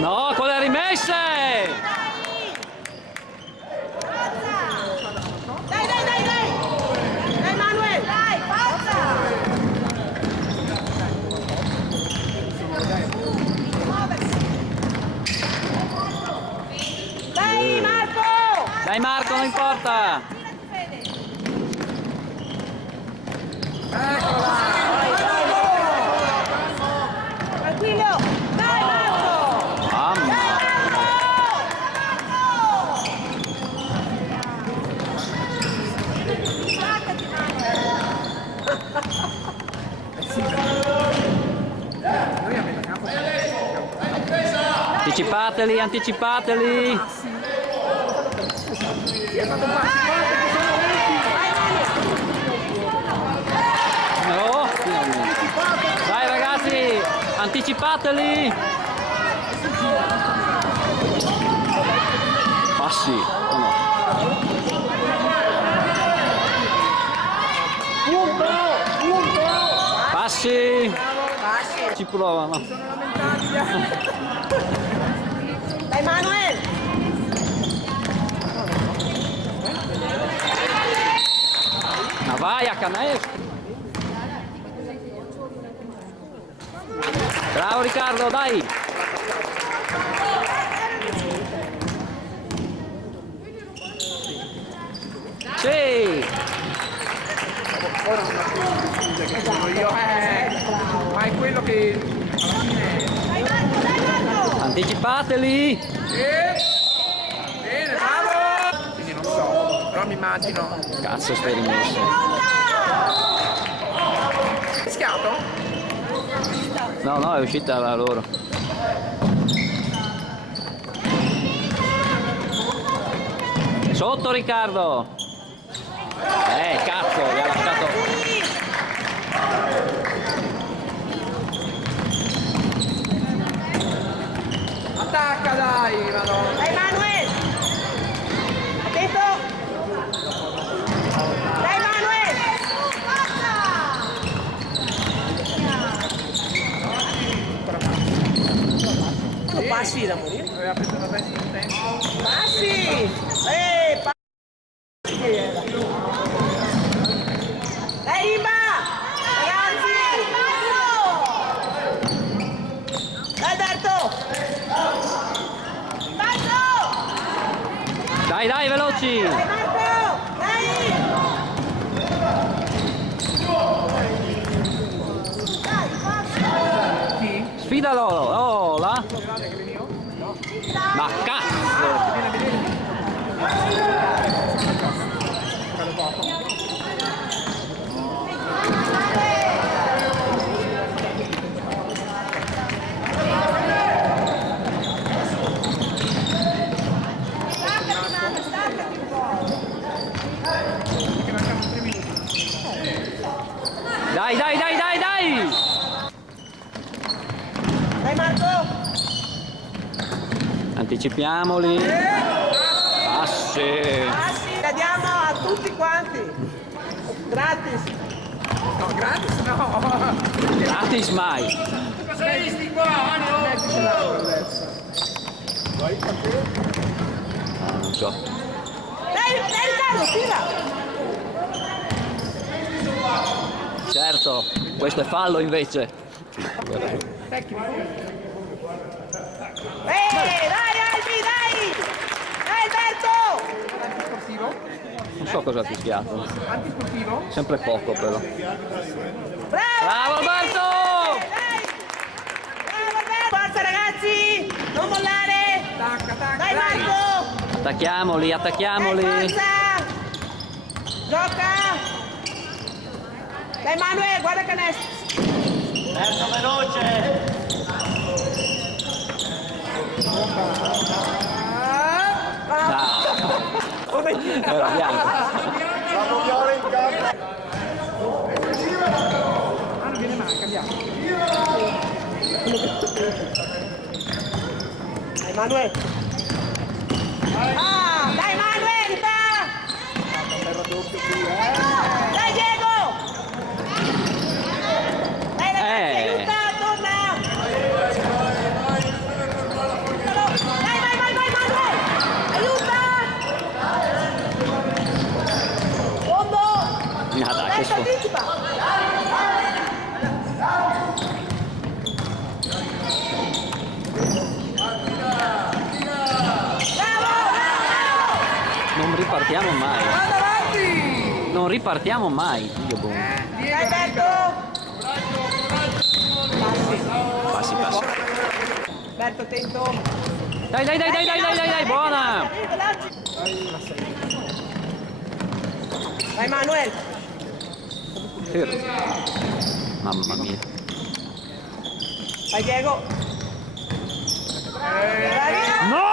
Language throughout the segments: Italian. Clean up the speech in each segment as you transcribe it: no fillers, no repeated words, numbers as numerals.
No, con le rimesse! Dai! Dai Manuel! Dai, forza! Dai Marco! Dai Marco, non importa! Tranquillo! Dai Marco! Mamma! Anticipateli, anticipateli! No, finalmente! Dai ragazzi, anticipateli! Passi, o no? Passi! Ci provano. Dai Manuel! Ma vai a canestro! Bravo Riccardo, dai! Sì! Ma è quello che Dai Marco! Anticipateli! bene, bravo! Quindi non so, però mi immagino. Cazzo stai rimesso. Rischiato? No, no, è uscita la loro. Sotto Riccardo! Cazzo, gli ha lasciato. Attacca dai, madonna! Dai Manuel! Attento! Dai Manuel! Forza! Passi da morire. Aveva preso una veste in tempo. Passi! Passi! Dai Imba! Ragazzi! Dai Berto! Dai, dai, veloci! Dai Marco! Dai! Sfidalo! Oh, là! Ma cazzo! Dai, dai, dai, dai, dai! Dai Marco! Anticipiamoli! Passi! Passi! La diamo a tutti quanti! Gratis! No, gratis no! Gratis mai! Cosa hai visti qua? Non so. Dai Riccardo, tira! Certo, questo è fallo invece. Tecnico. Dai Albi, dai! Dai Alberto! Antisportivo? Non so cosa ha fischiato. Antisportivo? Sempre poco però. Bravo! Bravo Alberto! Dai! Bravo Alberto! Forza ragazzi! Non mollare! Attacca, attacca! Dai Marco! Attacchiamoli, Dai attacchiamoli! forza! Gioca! Dai Manuel, guarda canestro! Terzo veloce! Era bianco. Bravo Viola in campo! Ah, non viene mai, cambiamo. Dai Manuel! Ah, dai Manuel! Non ripartiamo mai. Vado avanti! Non ripartiamo mai. Dio boh. Dai Alberto! Passi, passi. Alberto, attento! Dai, buona! Vai Manuel! Mamma mia. Vai Diego! Bravi! No!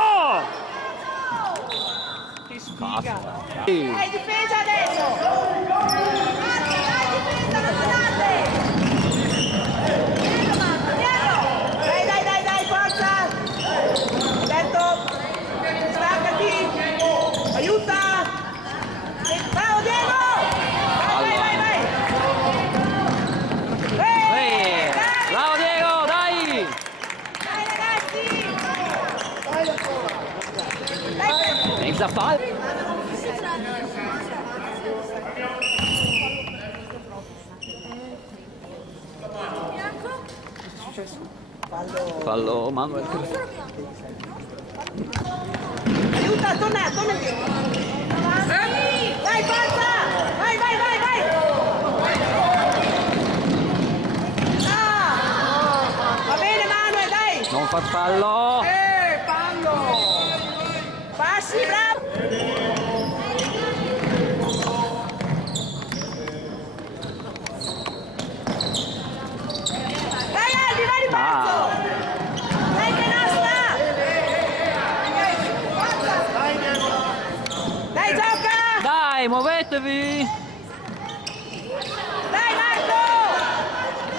Che sfiga! Sì. Difesa adesso! Dai, difesa, non andate! Dai, forza! Alberto! Staccati! Aiuta! Bravo Diego! Vai! Ehi, bravo Diego, dai! Dai ragazzi! Dai, Senza fallo. Fallo Manuel. aiuta, torna indietro! Dai, forza! Vai! Va bene Manuel, dai! Non far fallo. Fallo! Passi, bravo! Dai Albi, vai di pezzo! Dai che non sta! Dai, gioca! Dai, muovetevi. Dai Marco!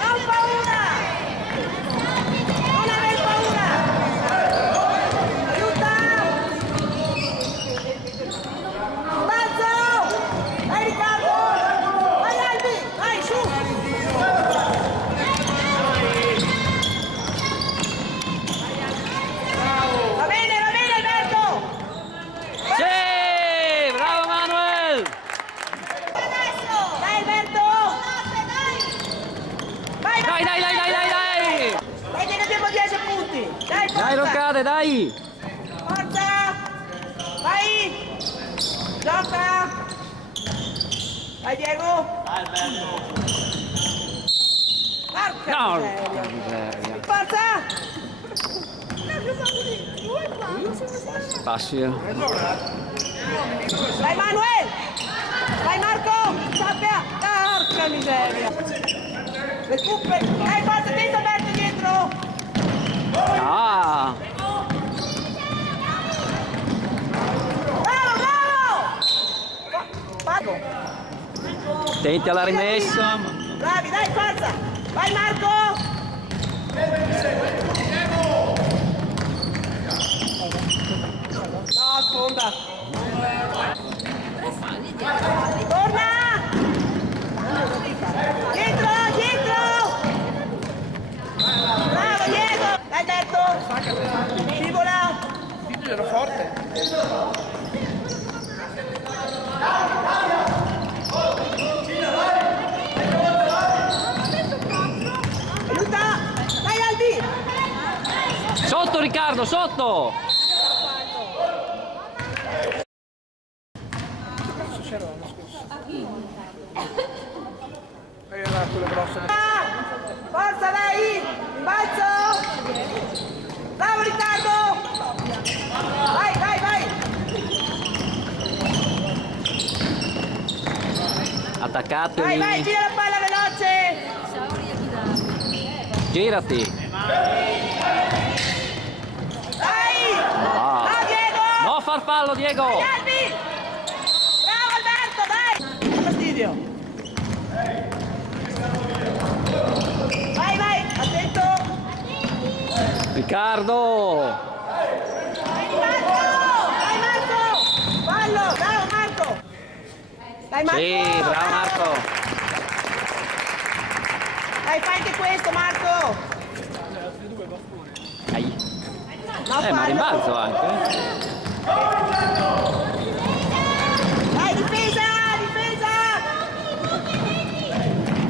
Non paura! Non aver paura! Aiuta! Balzo! Vai Riccardo! Vai Albi! Vai, su! Va bene Alberto! Sì, bravo Manuel. Dai Alberto! Vai! Dai che ne abbiamo 10 punti! Dai, forza! Dai, non cade, dai. Forza! Vai! Gioca! Vai Diego! Porca No. miseria. Miseria. Forza! Passi. Vai Manuel! Vai Marco! Sappia! Porca miseria! Recuperi! Dai forza, attento Alberto dietro! Ah, Bravo! Marco! attenti alla rimessa. Bravi, dai forza! Vai Marco! No, sfonda! Torna! Dietro! Bravo Diego! Dai Alberto! Scivola! Tito era forte. Aiuta! Dai Albi! Sotto Riccardo, sotto. Era quella grossa. Forza dai! Balzo! Bravo Riccardo! Vai! Attaccatevi. Vai, gira la palla veloce! Girati. Dai! Ah. Bravo Diego! No far fallo Diego. Dai, Albi! Bravo Alberto, dai! Fastidio! Vai, attento! Riccardo. Dai Marco! Fallo! Bravo Marco! Dai Marco! Sì, bravo Marco. Dai, fai anche questo Marco! Dai. No, Ma fallo. rimbalzo anche. Dai, difesa!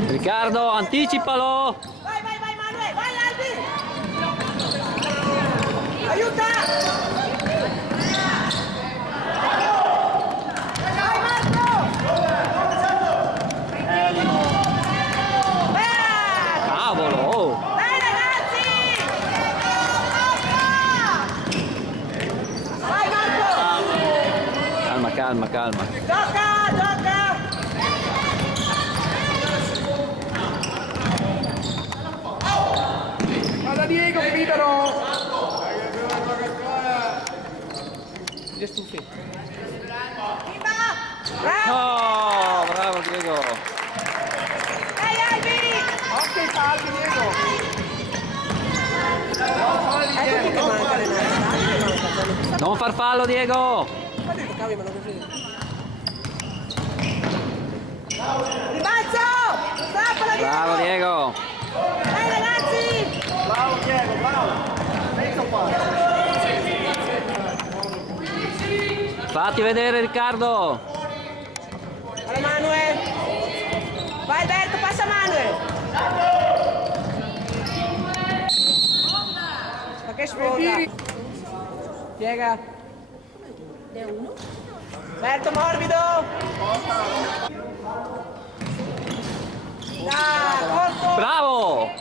Riccardo, anticipalo. Vai Manuel! Vai Albi! Aiuta! Calma, calma, calma. Gioca, gioca! Guarda Diego che libero! Li stufi. Bravo! Oh, bravo Diego. Dai Albi! Occhio ai falli Diego! Ecco che manca Renato. Non far fallo Diego. Ribalzo! Strappola Bravo Diego! Diego. Dai ragazzi! Bravo Diego, bravo. Penso qua. Fatti vedere Riccardo. Allora Manuel! Vai Alberto, passa Manuel! Ma che sponda! Piega! Alberto morbido! Dai, corto! Bravo.